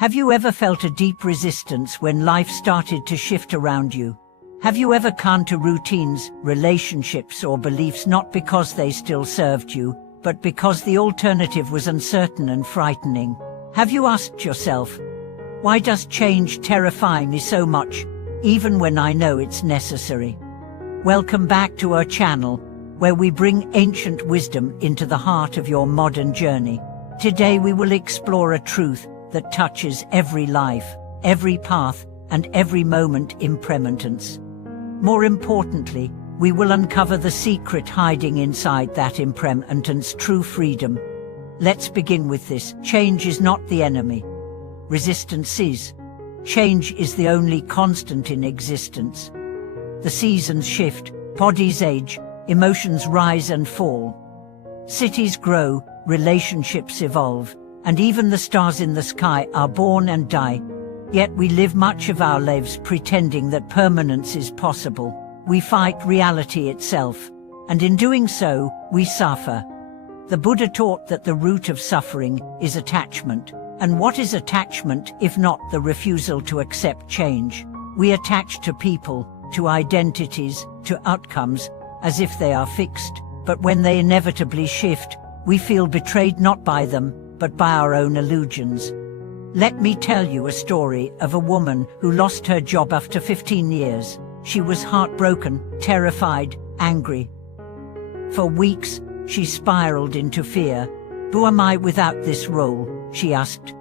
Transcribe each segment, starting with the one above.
Have you ever felt a deep resistance when life started to shift around you? Have you ever clung to routines, relationships, or beliefs not because they still served you, but because the alternative was uncertain and frightening? Have you asked yourself, why does change terrify me so much, even when I know it's necessary? Welcome back to our channel, where we bring ancient wisdom into the heart of your modern journey. Today we will explore a truth that touches every life, every path, and every moment. Impermanence. More importantly, we will uncover the secret hiding inside that impermanence, true freedom. Let's begin with this. Change is not the enemy. Resistance is. Change is the only constant in existence. The seasons shift, bodies age, emotions rise and fall. Cities grow, relationships evolve, and even the stars in the sky are born and die. Yet we live much of our lives pretending that permanence is possible. We fight reality itself, and in doing so, we suffer. The Buddha taught that the root of suffering is attachment. And what is attachment if not the refusal to accept change? We attach to people, to identities, to outcomes, as if they are fixed. But when they inevitably shift, we feel betrayed not by them, but by our own illusions. Let me tell you a story of a woman who lost her job after 15 years. She was heartbroken, terrified, angry. For weeks, she spiraled into fear. Who am I without this role? She asked.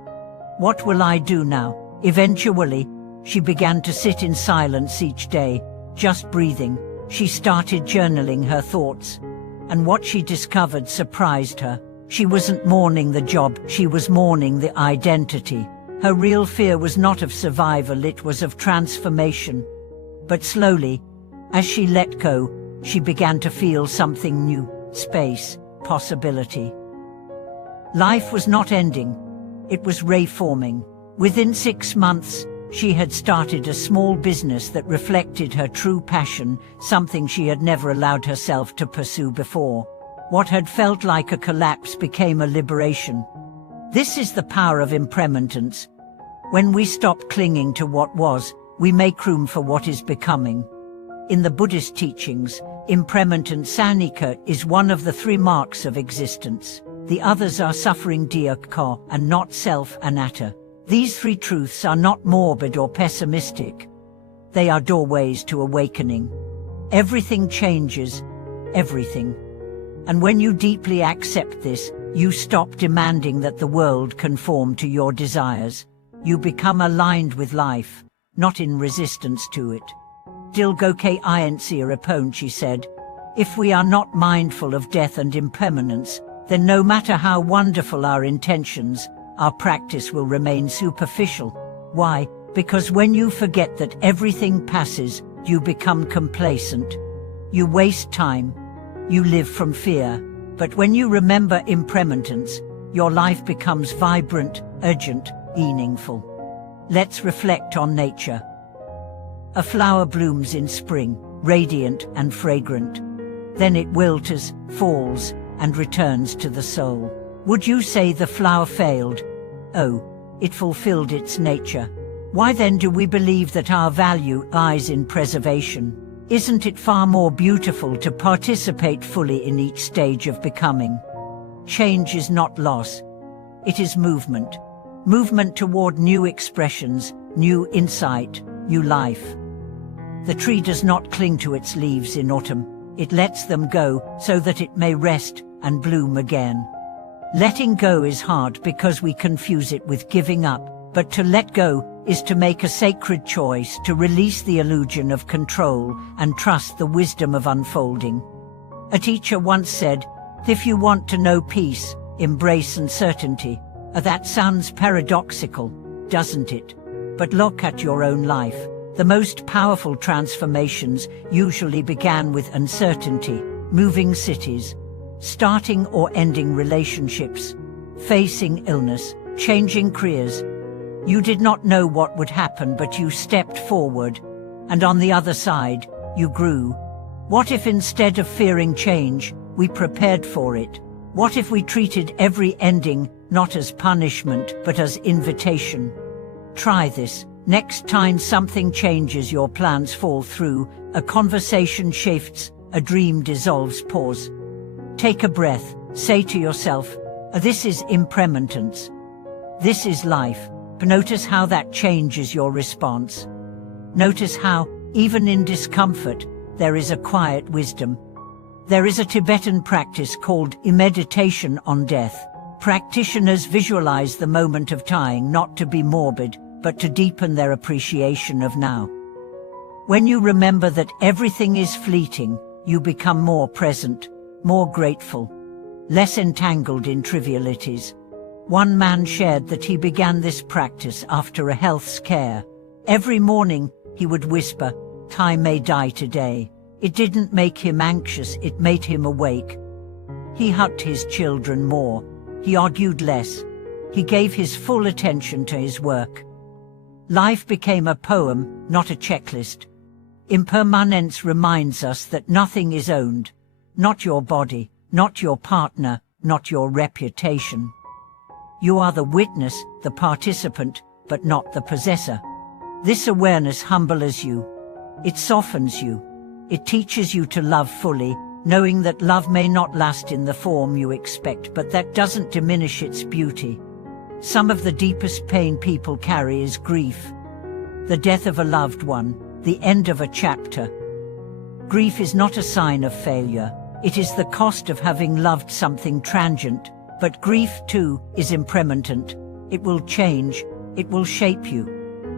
What will I do now? Eventually, she began to sit in silence each day, just breathing. She started journaling her thoughts. And what she discovered surprised her. She wasn't mourning the job, she was mourning the identity. Her real fear was not of survival, it was of transformation. But slowly, as she let go, she began to feel something new: space, possibility. Life was not ending, it was reforming. Within 6 months, she had started a small business that reflected her true passion, something she had never allowed herself to pursue before. What had felt like a collapse became a liberation. This is the power of impermanence. When we stop clinging to what was, we make room for what is becoming. In the Buddhist teachings, impermanence sanika is one of the 3 marks of existence. The others are suffering dukkha and not self anatta. These 3 truths are not morbid or pessimistic. They are doorways to awakening. Everything changes, everything. And when you deeply accept this, you stop demanding that the world conform to your desires. You become aligned with life, not in resistance to it. Dilgoke Iensia Aponchi said, if we are not mindful of death and impermanence, then no matter how wonderful our intentions, our practice will remain superficial. Why? Because when you forget that everything passes, you become complacent. You waste time. You live from fear. But when you remember impermanence, your life becomes vibrant, urgent, meaningful. Let's reflect on nature. A flower blooms in spring, radiant and fragrant. Then it wilts, falls, and returns to the soul. Would you say the flower failed? Oh, it fulfilled its nature. Why then do we believe that our value lies in preservation? Isn't it far more beautiful to participate fully in each stage of becoming? Change is not loss. It is movement. Movement toward new expressions, new insight, new life. The tree does not cling to its leaves in autumn. It lets them go so that it may rest and bloom again. Letting go is hard because we confuse it with giving up, but to let go is to make a sacred choice, to release the illusion of control and trust the wisdom of unfolding. A teacher once said, if you want to know peace, embrace uncertainty. That sounds paradoxical, doesn't it? But look at your own life. The most powerful transformations usually began with uncertainty, moving cities, starting or ending relationships, facing illness, changing careers. You did not know what would happen, but you stepped forward, and on the other side, you grew. What if instead of fearing change, we prepared for it? What if we treated every ending not as punishment but as invitation? Try this. Next time something changes, your plans fall through, a conversation shifts, a dream dissolves. Pause. Take a breath. Say to yourself, this is impermanence. This is life. Notice how that changes your response. Notice how, even in discomfort, there is a quiet wisdom. There is a Tibetan practice called meditation on death. Practitioners visualize the moment of dying not to be morbid, but to deepen their appreciation of now. When you remember that everything is fleeting, you become more present, more grateful, less entangled in trivialities. One man shared that he began this practice after a health scare. Every morning, he would whisper, "I may die today." It didn't make him anxious, it made him awake. He hugged his children more. He argued less. He gave his full attention to his work. Life became a poem, not a checklist. Impermanence reminds us that nothing is owned. Not your body, not your partner, not your reputation. You are the witness, the participant, but not the possessor. This awareness humbles you. It softens you. It teaches you to love fully, knowing that love may not last in the form you expect, but that doesn't diminish its beauty. Some of the deepest pain people carry is grief. The death of a loved one, the end of a chapter. Grief is not a sign of failure. It is the cost of having loved something transient, but grief too is impermanent. It will change, it will shape you.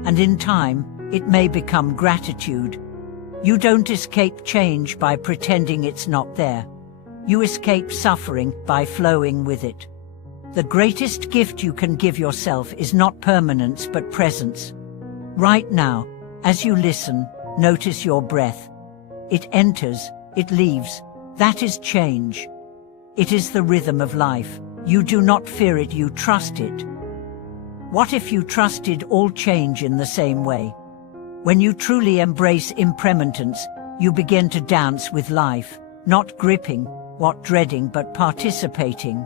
And in time, it may become gratitude. You don't escape change by pretending it's not there. You escape suffering by flowing with it. The greatest gift you can give yourself is not permanence but presence. Right now, as you listen, notice your breath. It enters, it leaves. That is change. It is the rhythm of life. You do not fear it, you trust it. What if you trusted all change in the same way? When you truly embrace impermanence, you begin to dance with life, not gripping, what dreading, but participating.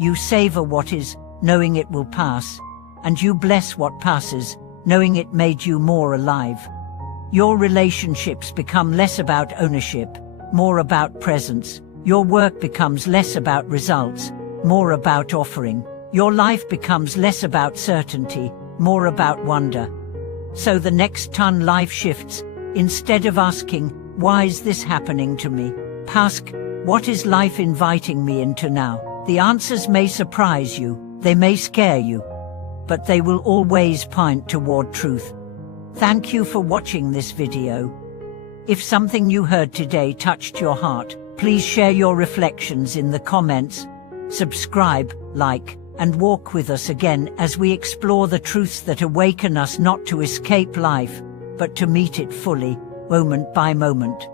You savor what is, knowing it will pass, and you bless what passes, knowing it made you more alive. Your relationships become less about ownership, more about presence. Your work becomes less about results, more about offering. Your life becomes less about certainty, more about wonder. So the next time life shifts, instead of asking, "Why is this happening to me?" ask, "What is life inviting me into now?" The answers may surprise you, they may scare you, but they will always point toward truth. Thank you for watching this video. If something you heard today touched your heart, please share your reflections in the comments, subscribe, like, and walk with us again as we explore the truths that awaken us not to escape life, but to meet it fully, moment by moment.